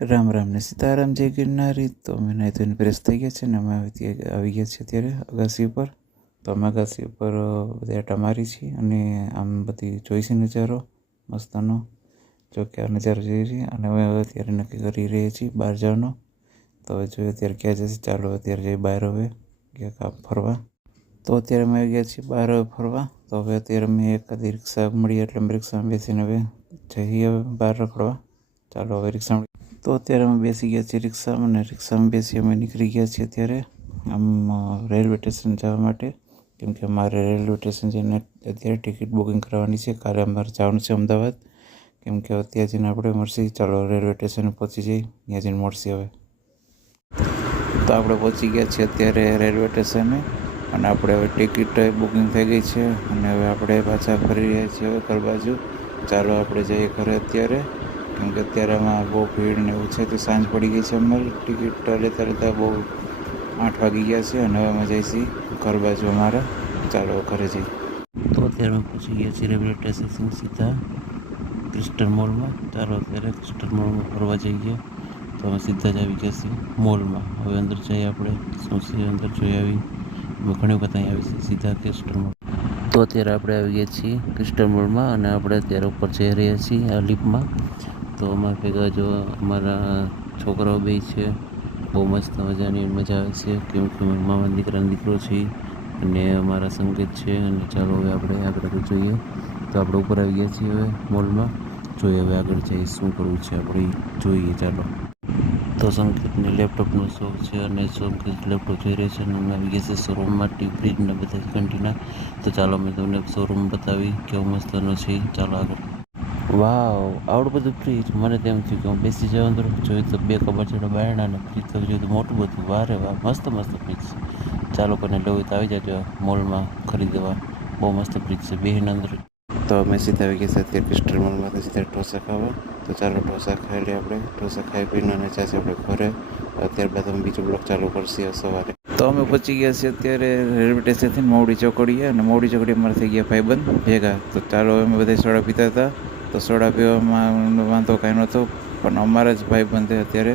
રામ રામ ને સીતારામ જય ગિરનારી. તો અમે નાહી ધોઈને ફ્રેશ થઈ ગયા છે ને અમે આવી ગયા છીએ અત્યારે અગાસી ઉપર. તો અમે અગાસી ઉપર બધા આટા મારી છીએ અને આમ બધી જોઈશે નજારો મસ્તનો. જો કે આ નજારો જોઈ છીએ અને હવે અત્યારે નક્કી કરી રહ્યા છીએ બહાર જવાનો. તો હવે જોઈએ અત્યારે ક્યાં જશે. ચાલો અત્યારે જઈએ બહાર હવે ક્યાંક ફરવા. તો અત્યારે અમે આવી ગયા છીએ બહાર ફરવા. તો હવે અત્યારે અમે એકાદી રિક્ષા મળી એટલે અમે રિક્ષામાં બેસીને હવે જઈએ હવે બહાર રખડવા. ચાલો હવે રિક્ષામાં. તો અત્યારે અમે બેસી ગયા છીએ રિક્ષામાં અને રિક્ષામાં બેસી અમે નીકળી ગયા છીએ અત્યારે આમ રેલવે સ્ટેશન જવા માટે. કેમ કે અમારે રેલવે સ્ટેશન જઈને અત્યારે ટિકિટ બુકિંગ કરવાની છે. કાલે અમારે જવાનું છે અમદાવાદ. કેમ કે ત્યાં જઈને આપણે મળશે. ચાલો રેલવે સ્ટેશને પહોંચી જઈએ, ત્યાં જઈને મળશે હવે. તો આપણે પહોંચી ગયા છીએ અત્યારે રેલવે સ્ટેશને અને આપણે હવે ટિકિટ બુકિંગ થઈ ગઈ છે અને હવે આપણે પાછા ફરી રહ્યા છીએ હવે ઘર બાજુ. ચાલો આપણે જઈએ ઘરે અત્યારે. કેમ કે અત્યારે આમાં બહુ ભીડ ને એવું છે તો સાંજ પડી ગઈ છે. અમારી ટિકિટ લેતા લેતા બહુ 8 વાગી ગયા છે અને હવે અમે જઈશું ઘર બાજુ અમારા. ચાલો ઘરે જઈએ. તો અત્યારે અમે પહોંચી ગયા છીએ રેલવે સ્ટેશન સીધા ક્રિસ્ટલ મોલમાં. ચાલો અત્યારે ક્રિસ્ટલ મોલમાં ફરવા જઈએ. તો અમે સીધા જ આવી ગયા છીએ મોલમાં. હવે અંદર જઈએ આપણે શું છે અંદર જોઈ આવી. ઘણી વખત અહીં આવી છે સીધા ક્રિસ્ટલ મોલ. તો અત્યારે આપણે આવી ગયા છીએ ક્રિસ્ટલ મોલમાં અને આપણે અત્યારે ઉપર જઈ રહ્યા છીએ આ લિફ્ટમાં. તો અમારા ભેગા જો અમારા છોકરાઓ બે છે. બહુ મસ્ત મજાની મજા આવે છે. કેમ કે મામા દીકરાનો દીકરો છે અને અમારા સંકેત છે. અને ચાલો હવે આપણે આગળ જોઈએ. તો આપણે ઉપર આવી ગયા છીએ હવે મોલમાં. જોઈએ હવે આગળ જઈએ શું કરવું છે આપણે જોઈએ. ચાલો. તો સંકેતને લેપટોપનો શોખ છે અને સંકેત લેપટોપ જોઈ રહી છે અને અમે આવી ગયા છે શોરૂમમાં. ટીવી ફ્રીજ ને બધા ઘંટીના. તો ચાલો અમે તમને શોરૂમ બતાવી કેવું મસ્તનો છે. ચાલો આગળ. વાવ, આવડું બધું ફ્રીજ. મને તેમ થયું કે હું બેસી જાઉં અંદર. જોયું તો 2 કબાટ જેટલા બારણા અને ફ્રીજ તો જોયું તો મોટું બધું. વારે વાહ, મસ્ત મસ્ત ફ્રીજ છે. ચાલો કોઈને લેવું તો આવી જજો મોલમાં ખરીદવા. બહુ મસ્ત ફ્રીજ છે બેહીને અંદર. તો અમે સીધા આવી ગયા છે અત્યારે ક્રિસ્ટલ મોલમાં તો સીધા ઢોસા ખાવા. તો ચાલો ઢોસા ખાઈ લઈએ આપણે. ઢોસા ખાઈ પીને અને જશે આપણે ઘરે. ત્યારબાદ અમે બીજો બ્લોગ ચાલુ કરશે સવારે. તો અમે પહોંચી ગયા છીએ અત્યારે રેલવે સ્ટેશનથી મોવડી ચોકડીએ અને મોવડી ચોકડી અમારે થઈ ગયા ભાઈબંધ ભેગા. તો ચાલો અમે બધા સોડા પીતા હતા. તો સોડા પીવામાં વાંધો કાંઈ નહોતો પણ અમારા જ ભાઈબંધે અત્યારે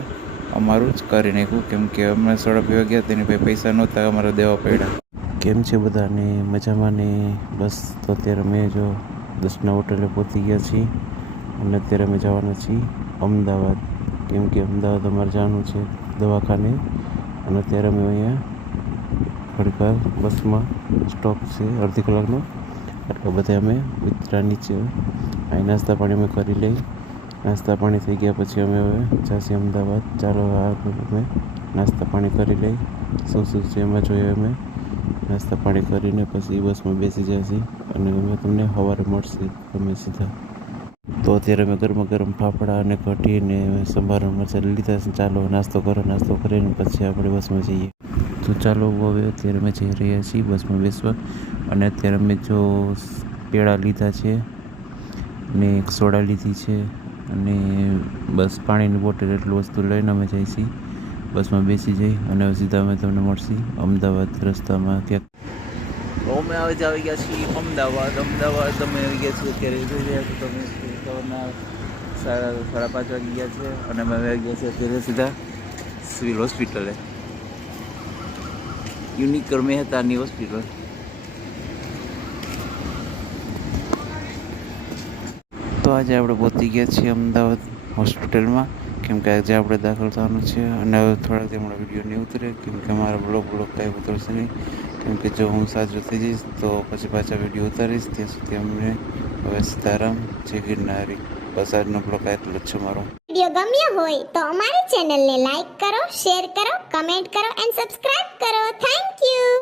અમારું જ કરી નાખ્યું. કેમ કે અમે સોડા પીવા ગયા તેની ભાઈ પૈસા નહોતા અમારે દેવા પડ્યા. કેમ છે બધાને મજામાં ને? બસ. તો અત્યારે અમે જો 10ના હોટલે પહોંચી ગયા છીએ અને અત્યારે અમે જવાના છીએ અમદાવાદ. કેમ કે અમદાવાદ અમારે જવાનું છે દવાખાને. અને અત્યારે અમે અહીંયા ઘડીવાર બસમાં સ્ટોપ છે અડધી કલાકનો. એટલે બધા અમે ઉતરા નીચે અહીં નાસ્તા પાણી અમે કરી લઈ. નાસ્તા પાણી થઈ ગયા પછી અમે હવે જઈએ અમદાવાદ. ચાલો અમે નાસ્તા પાણી કરી લઈ. શું શું છે એમાં જોઈએ અમે. નાસ્તા પાણી કરીને પછી બસમાં બેસી જશે અને અમે તમને સવારે મળશે અમે સીધા. તો અત્યારે અમે ગરમા ગરમ ફાફડા અને કઢી ને સંભાર મરચાં લીધા છે. ચાલો નાસ્તો કરો. નાસ્તો કરીને પછી આપણે બસમાં જઈએ. તો ચાલો હવે અત્યારે અમે જઈ રહ્યા છીએ બસમાં બેસવા. અને અત્યારે અમે જો પેડા લીધા છે ને એક સોડા લીધી છે અને બસ પાણીની બોટલ એટલું વસ્તુ લઈને અમે જઈએ છીએ. બસમાં બેસી જઈ અને સીધા અમે તમને મળશી અમદાવાદ રસ્તામાં ક્યાંક. તો અમે આવી ગયા છીએ અમદાવાદ. અમદાવાદ અમે આવી ગયા છીએ અત્યારે જોઈ રહ્યા છો તમે. સવારના 5:30 વાગી ગયા છે અને અમે આવી ગયા છીએ અત્યારે સીધા સિવિલ હોસ્પિટલે. યુનિકર મહેતાની હોસ્પિટલ. તો આજે આપણે પહોંચી ગયા છીએ અમદાવાદ હોસ્પિટલમાં. કેમ કે આજે આપણે દાખલ થવાનું છે અને હવે થોડાક હમણાં વિડીયો નહીં ઉતરે. કેમ કે અમારા બ્લોગ કાંઈ ઉતરશે નહીં. કેમ કે જો હું સાજો થઈ જઈશ તો પછી પાછા વિડીયો ઉતારીશ. ત્યાં સુધી અમને હવે સીતારામ જય ગિરનારી. બસ આજનો બ્લોગ આટલો જ છે મારો. વિડીયો ગમ્યો હોય તો અમારી ચેનલને લાઈક કરો, શેર કરો, કમેન્ટ કરો એન્ડ સબસ્ક્રાઇબ કરો. Thank you.